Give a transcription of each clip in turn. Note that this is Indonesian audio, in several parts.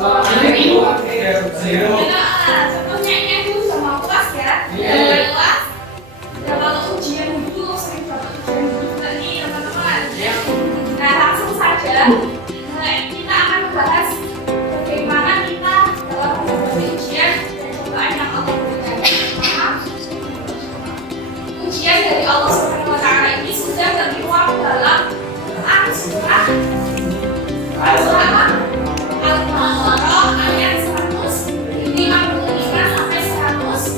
contohnya ini aku sama kelas ya. Kelas. Ya kalau ujian dulu sering dapat ujian dulu tadi teman-teman. Nah langsung saja kita akan membahas bagaimana kita dalam menghadapi ujian dan cobaan yang Allah berikan. Ujian dari Allah Subhanahu Wa Taala ini sudah tertuang dalam Quran surah Al-Baqarah ayat 155 sampai 160.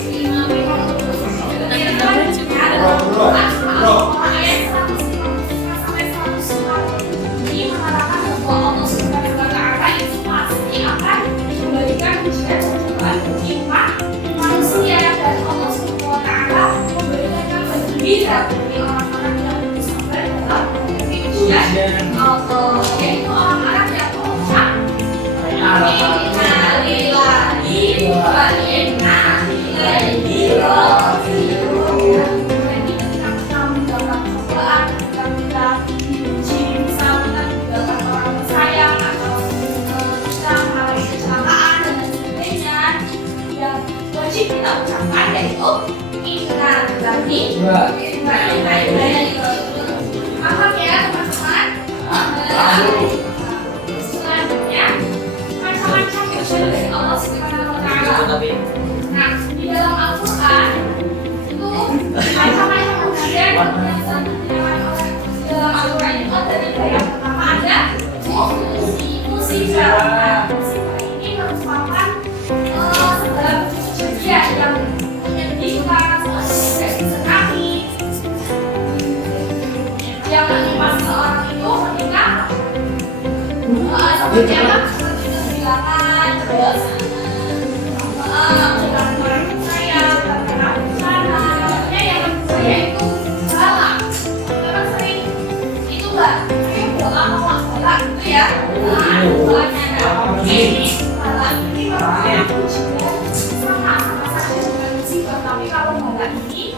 Ini mengatakan bahwa Allah Subhanahu Wa Taala itu pasti akan memberikan ujian dan cobaan bagi umat manusia, dan Allah Subhanahu Wa Taala memberikan kabar gembira bagi orang-orang yang bersabar dalam menghadapi ujian Allah, yaitu orang-orang yang mengucap Inna lillahi wa inna ilaihi raji'un. Jadi ketika kita mendapat cobaan, ketika kita diuji, misalnya kita mendapatkan orang tersayang atau kita mengalami kecelakaan dan sebagainya, yang wajib kita ucapkan yaitu Inna lillahi wa inna ilaihi raji'un. Paham ya teman-teman? Selanjutnya macam-macam ujian dari Allah Subhanahu Wa Taala. Nah, di dalam Al-Quran itu macam-macam ujian yang disampaikan oleh di dalam Al-Quran itu ada tiga. Yang pertama ada musibah. Nah, musibah ini merupakan segala kejadian yang menyedihkan, tidak disenangi, yang menimpa seseorang itu ketika seperti apa? Seperti kehilangan, terus kehilangan orang tersayang, terkena bencana. Maksudnya yang saya itu salah. Karena sering itu nggak doa mau salah gitu ya. Nah, doanya ini salah ini merupakan ujian sama saja dengan musibah. Tapi kalau malah ini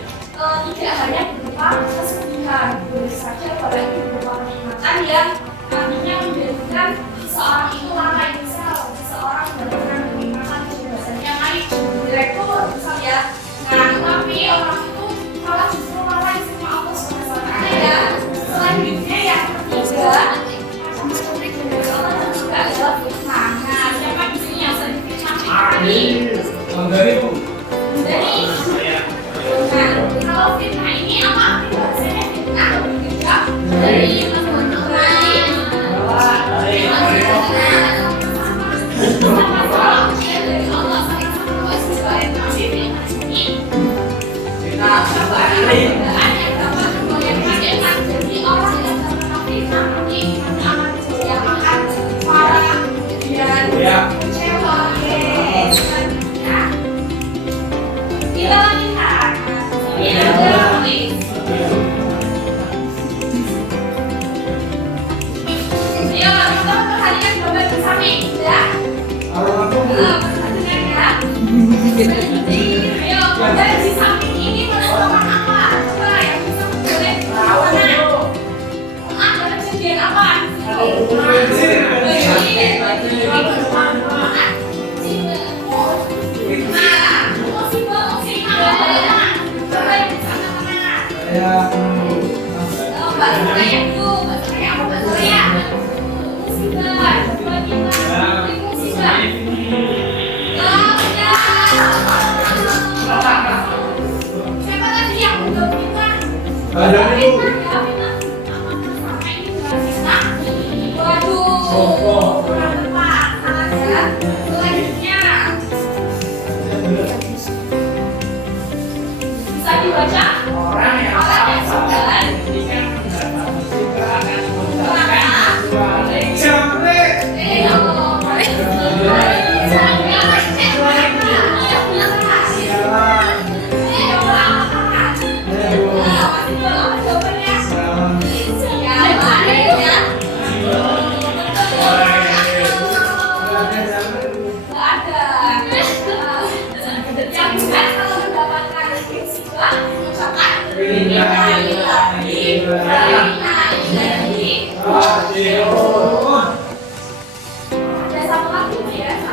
tidak hanya berupa kesedihan, boleh saja pada itu berupa kenikmatan yang nantinya menjadikan seseorang itu lalai. Misal seseorang mendapatkan kenikmatan kebebasan yang naik direktur misal ya, nah tapi orang itu malah justru lalai sama Allah SWT ya. Selanjutnya yang ketiga, macam-macam ujian dari Allah dan juga adalah fitnah. Nah, siapa di sini yang sering fitnah ini? Dari kalau fitnah ini apa arti bahasanya fitnah? Dari dan di samping ini merupakan apa? Coba yang bisa boleh ada kejadian apa? Siapa tadi yang udah kita? Waduh, kurang tepat. Salah ya. Selanjutnya bisa dibaca orang yang sabar Ada satu lagi ya.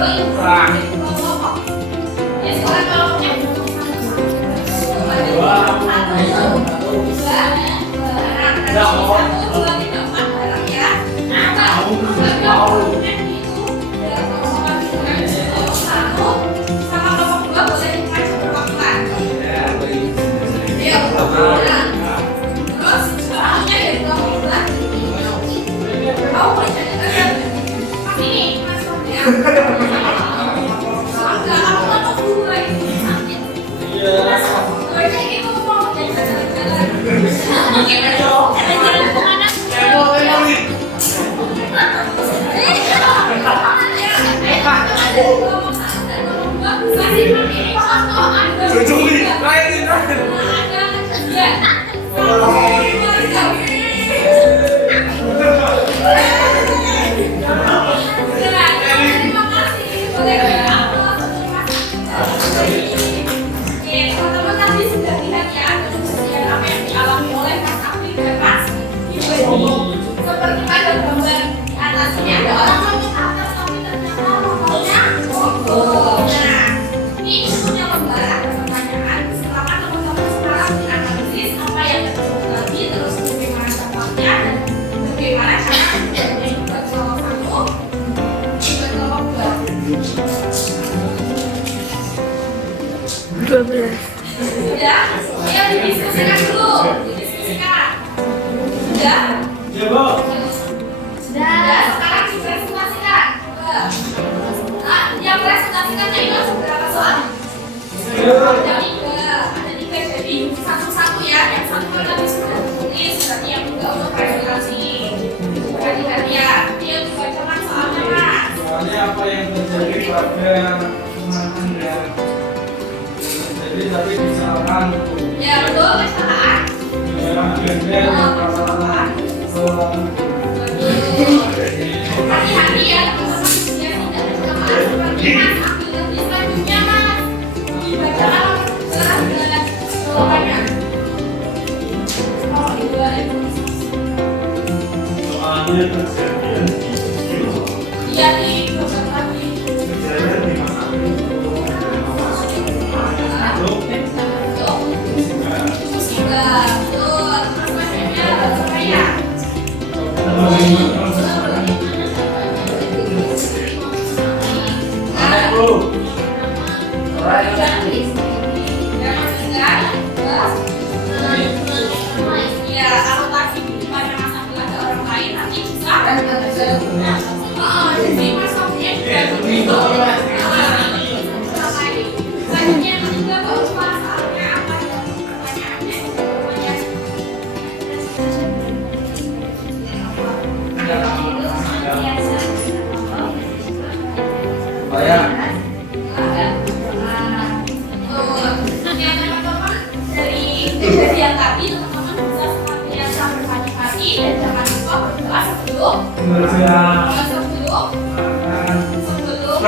Ya sekarang kalau punya seperti pada gambar di atas ini ada orang ngomong atas tapi ternyata logonya logo. Nah, ini punya lembar ada pertanyaan. Silakan teman-teman sekarang dianalisis apa yang terjadi, terus bagaimana dampaknya dan bagaimana cara kerjanya buat kelompok satu, buat kelompok dua. 12. Sudah, ayo didiskusikan dulu. Didiskusikan. Sudah. Ya, Bu. Sudah, sekarang dipresentasikan. Nah, yang presentasikannya ini langsung berapa soal? Ada 3 jadi satu-satu ya. Yang satu kan tadi sudah tulis, berarti yang juga untuk presentasi. Hati-hati ya, dia juga jangan soalnya mas. Soalnya apa yang terjadi pada teman Anda terjadi tapi kesalahan Ya betul, kesalahan. dalam gender kesalahan Hati-hati ya teman-teman, biar tidak terjemahan seperti mas. Ambil dari selanjutnya mas. Dibacakan surat jawabannya. Oh itu ada soalnya terjadi iya di dokter lagi. kejadian di masa Musibah, betul. Terus maksudnya apa ya? Ya, kalau tadi pada masa ada orang lain nanti bisa. Jadi masuknya juga selanjutnya yang ketiga baru pasalnya apa ya? Pertanyaannya dari kejadian tadi teman-teman bisa senantiasa berhati-hati dan jangan lupa berdoa sebelum doa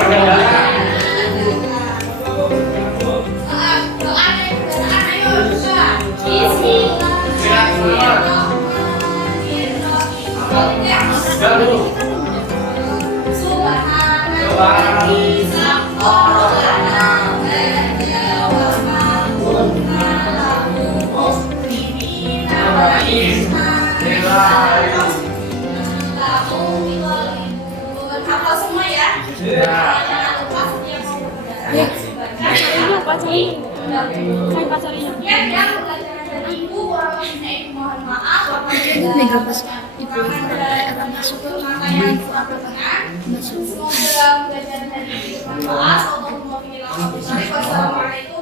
dari bacaan ayo juga hafal semua ya. Jangan lupa setiap mau yang pelajaran dari ibu kurang lebihnya ibu mohon maaf apabila semoga pelajaran dari ibu bermanfaat. Assalamualaikum warahmatullahi wabarakatuh.